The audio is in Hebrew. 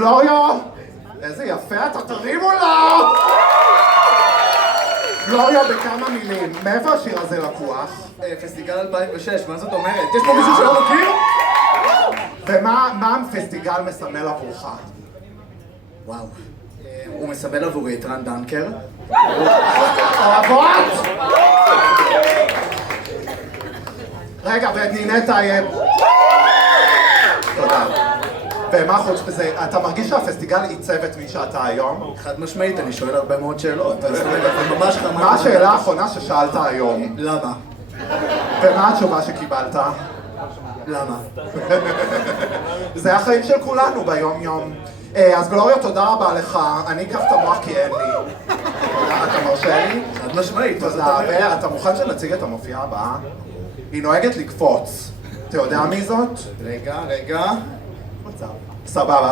גלוריה! איזה יפה אתה, תרימו לה! גלוריה בכמה מילים, מאיפה השיר הזה לקוח? פסטיגל 2006, מה זאת אומרת? יש פה מישהו שלא מכיר? ומה הפסטיגל מסמל עבורך? וואו. הוא מסמל עבורי את רן דנקר. אוהבות! רגע, ואת נינת טייב. תודה. ומה חוץ בזה, אתה מרגיש שהפסטיגל עיצב את מי שאתה היום? חד משמעית, אני שואל הרבה מאוד שאלות. ממש כמה... מה השאלה האחרונה ששאלת היום? למה? ומה התשובה שקיבלת? למה? זה החיים של כולנו ביום יום. אז גלוריה, תודה רבה לך. אני אקח את המוח כי אין לי. אתה מרשה לי? חד משמעית. תודה. ואתה מוכן שנציג את המופיעה הבאה? היא נוהגת לקפוץ. אתה יודע מי זאת? רגע. סבבה.